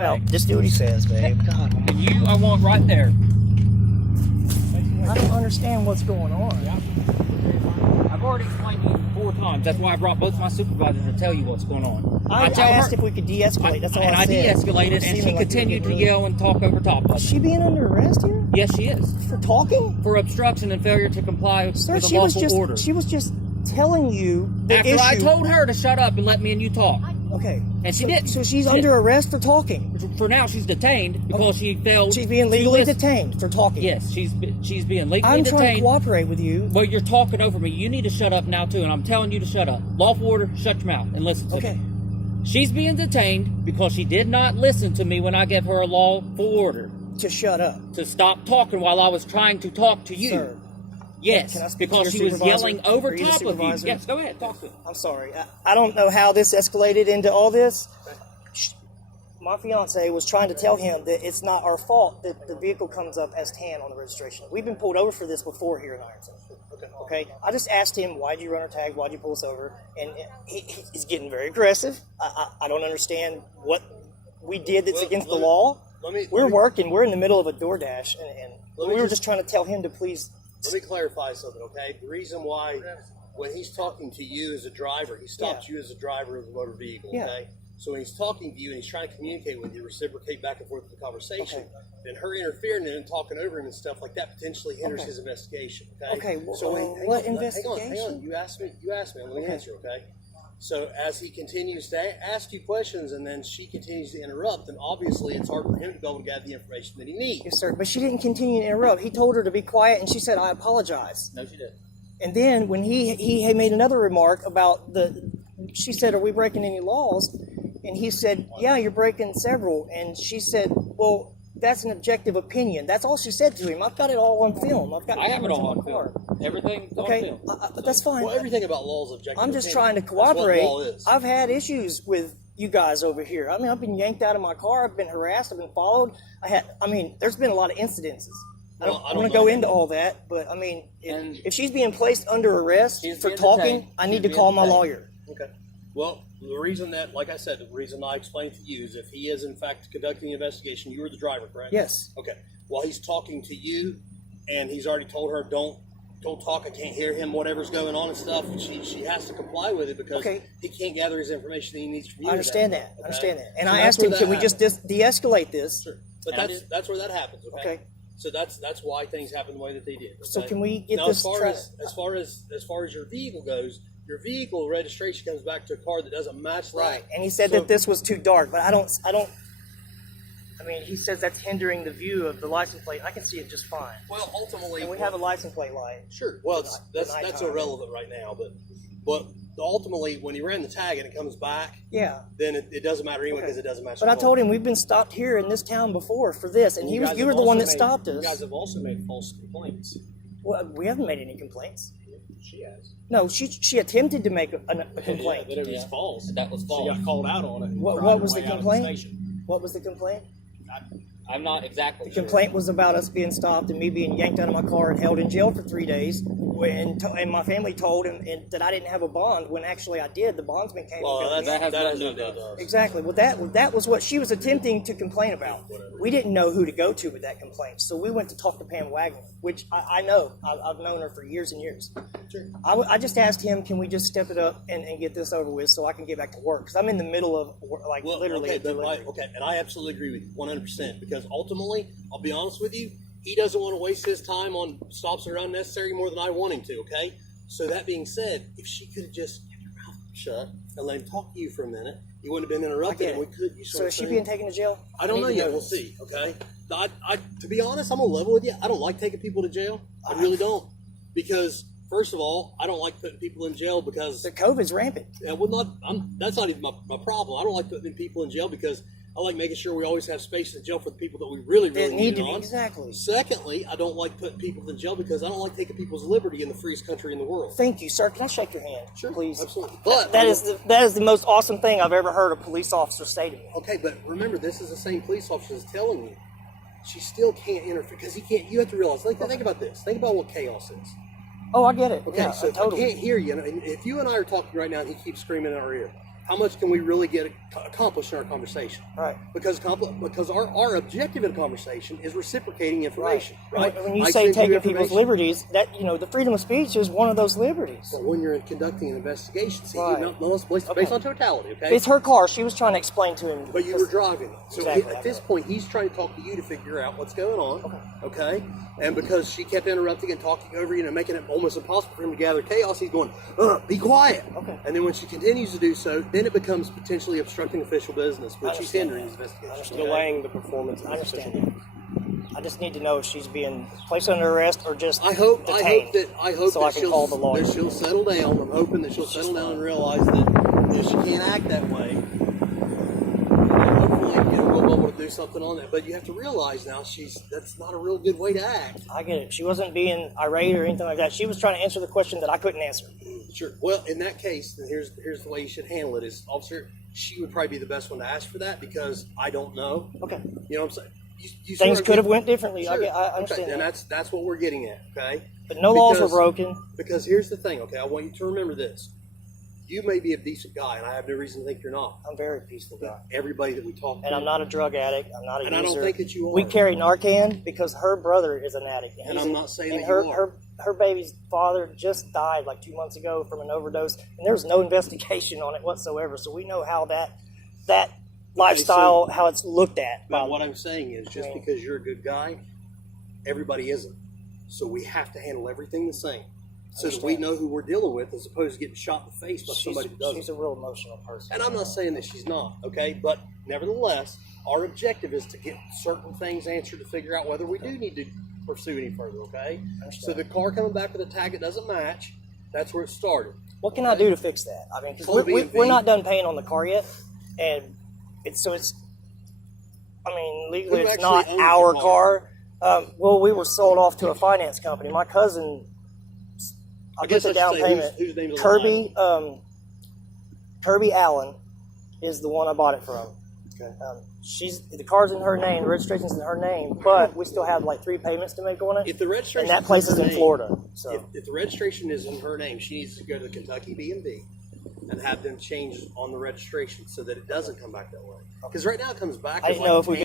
Well, just do what he says, babe. God, And you, I want right there. I don't understand what's going on. I've already explained to you 4 times. That's why I brought both my supervisors to tell you what's going on. I asked if we could de-escalate. That's all I said. And I de-escalated, and she continued to yell and talk over top of us. Is she being under arrest here? Yes, she is. For talking? For obstruction and failure to comply with a lawful order. She was just telling you the After issue. I told her to shut up and let me and you talk. Okay. And she didn't. So she's under arrest for talking. For now, she's detained because she failed. She's being legally detained for talking. Yes, she's being legally detained. I'm trying to cooperate with you. But you're talking over me. You need to shut up now too, and I'm telling you to shut up. Lawful order, shut your mouth and listen to me. She's being detained because she did not listen to me when I gave her a lawful order. To shut up. To stop talking while I was trying to talk to you. Sir. Yes, because she was yelling over top of you. Yes, go ahead, talk to me. I'm sorry. I don't know how this escalated into all this. My fiance was trying to tell him that it's not our fault that the vehicle comes up as tan on the registration. We've been pulled over for this before here in Ironton. Okay. I just asked him, why'd you run our tag? Why'd you pull us over? And he's getting very aggressive. I don't understand what we did that's against the law. We're working. We're in the middle of a DoorDash, and we were just trying to tell him to please. Let me clarify something, okay? The reason why, when he's talking to you as a driver, he stops you as a driver of the motor vehicle, okay? So when he's talking to you and he's trying to communicate with you, reciprocate back and forth with the conversation, then her interfering and talking over him and stuff like that potentially hinders his investigation, okay? Okay, well, so what investigation? Hang on. You asked me. Let me answer, okay? So as he continues to ask you questions and then she continues to interrupt, then obviously it's hard for him to be able to gather the information that he needs. Yes, sir. But she didn't continue to interrupt. He told her to be quiet, and she said, "I apologize." No, she didn't. And then when he had made another remark about she said, "Are we breaking any laws?" And he said, "Yeah, you're breaking several." And she said, "Well, that's an objective opinion." That's all she said to him. I've got it all on film. I have it all on film. Everything's on film. That's fine. Well, everything about law is objective. I'm just trying to cooperate. That's what law is. I've had issues with you guys over here. I mean, I've been yanked out of my car. I've been harassed. I've been followed. There's been a lot of incidences. I don't want to go into all that, but I mean, if she's being placed under arrest for talking, I need to call my lawyer. Okay. Well, the reason that, like I said, the reason I explained to you is if he is in fact conducting the investigation, you were the driver, correct? Yes. Okay. While he's talking to you, and he's already told her, don't talk, I can't hear him, whatever's going on and stuff, she has to comply with it because he can't gather his information that he needs from you. I understand that. I understand that. And I asked him, can we just de-escalate this? Sure. But that's where that happens, okay? So that's why things happen the way that they did. Okay? So can we get now, this as far as your vehicle goes, your vehicle registration comes back to a car that doesn't match that. Right. And he said that this was too dark, but I mean, he says that's hindering the view of the license plate. I can see it just fine. Well, ultimately, and we have a license plate light. Sure. Well, that's irrelevant right now, but ultimately, when he ran the tag and it comes back, then it doesn't matter anyway because it doesn't match. But I told him we've been stopped here in this town before for this, and you were the one that stopped us. You guys have also made false complaints. Well, we haven't made any complaints. She has. No, she attempted to make a complaint. But it was false. That was false. She got called out on it. What was the complaint? What was the complaint? I'm not exactly The complaint was about us being stopped and me being yanked out of my car and held in jail for 3 days. And my family told him that I didn't have a bond when actually I did. The bondsman came. Well, that has nothing to do with us. Exactly. Well, that was what she was attempting to complain about. We didn't know who to go to with that complaint, so we went to talk to Pam Wagner, which I know. I've known her for years and years. Sure. I just asked him, can we just step it up and get this over with so I can get back to work? Because I'm in the middle of literally. Okay, and I absolutely agree with you 100% because ultimately, I'll be honest with you, he doesn't want to waste his time on stops that are unnecessary more than I want him to, okay? So that being said, if she could have just kept her mouth shut and let him talk to you for a minute, he wouldn't have been interrupted. And we could. So is she being taken to jail? I don't know yet. We'll see, okay? To be honest, I'm going to level with you. I don't like taking people to jail. I really don't. Because, first of all, I don't like putting people in jail because... The COVID's rampant. That's not even my problem. I don't like putting people in jail because... I like making sure we always have space in jail for the people that we really need on. Exactly. Secondly, I don't like putting people in jail because I don't like taking people's liberty in the freest country in the world. Thank you, sir. Can I shake your hand? Sure, please. Absolutely. But that is the most awesome thing I've ever heard a police officer say to me. Okay, but remember, this is the same police officer that's telling you she still can't interfere because he can't. You have to realize. Think about this. Think about what chaos is. Oh, I get it. Okay, yeah, so if totally. I can't hear you, and if you and I are talking right now, and he keeps screaming in our ear. how much can we really get accomplished in our conversation? Right. Because our objective in a conversation is reciprocating information, right? When you I say send you taking people's information. liberties, that the freedom of speech is one of those liberties. But when you're conducting an investigation, see, Right. based on totality, okay? It's her car. She was trying to explain to him. But you were driving. So Exactly. at this point, he's trying to talk to you to figure out what's going on, okay? And because she kept interrupting and talking over you, making it almost impossible for him to gather chaos, he's going, be quiet. Okay. And then when she continues to do so, then it becomes potentially obstructing official business, which she's understand hindering his that. investigation. Delaying the performance. I understand that. I just need to know if she's being placed under arrest or just I hope detained. that I can call the lawyer. she'll settle down. I'm hoping that she'll settle down and realize that she can't act that way. Hopefully, we'll be able to do something on that. But you have to realize now that's not a real good way to act. I get it. She wasn't being irate or anything like that. She was trying to answer the question that I couldn't answer. Sure. Well, in that case, then here's the way you should handle it. Is officer, she would probably be the best one to ask for that because I don't know. Okay. You know what I'm saying? You Things could have went differently. Sure. I understand Okay. And that. that's what we're getting at. Okay. But no laws were broken. Because here's the thing. Okay, I want you to remember this. You may be a decent guy, and I have no reason to think you're not. I'm a very peaceful guy. Everybody that we talk to, And I'm not a drug addict. I'm not a And user. I don't think that you are. We carry Narcan because her brother is an addict. And I'm not saying and that her, you are. her baby's father just died like 2 months ago from an overdose, and there was no investigation on it whatsoever. So we know how that lifestyle, how it's looked at. But what I'm saying is, just because you're a good guy, everybody isn't. So we have to handle everything the same, so that we know who we're dealing with, as opposed to getting shot in the face by somebody who doesn't. She's a real emotional person. And I'm not saying that she's not, okay? But nevertheless, our objective is to get certain things answered to figure out whether we do need to pursue any further, okay? So the car coming back with a tag that doesn't match, that's where it started. What can I do to fix that? I mean, because Call we're not done paying on the car yet, and legally Who it's actually not owns the our car? car. Well, we were sold off to a finance company. My cousin, I guess put the I down should say payment. whose name is Kirby, Kirby Allen is the one I bought it from. Okay. The car's in her name, the registration's in her name, but we still have like 3 payments to make on it. If the registration And that place in is her in name- Florida. So If the registration is in her name, she needs to go to the Kentucky B&B and have them change on the registration so that it doesn't come back that way. Because right now it comes back. I as didn't know if we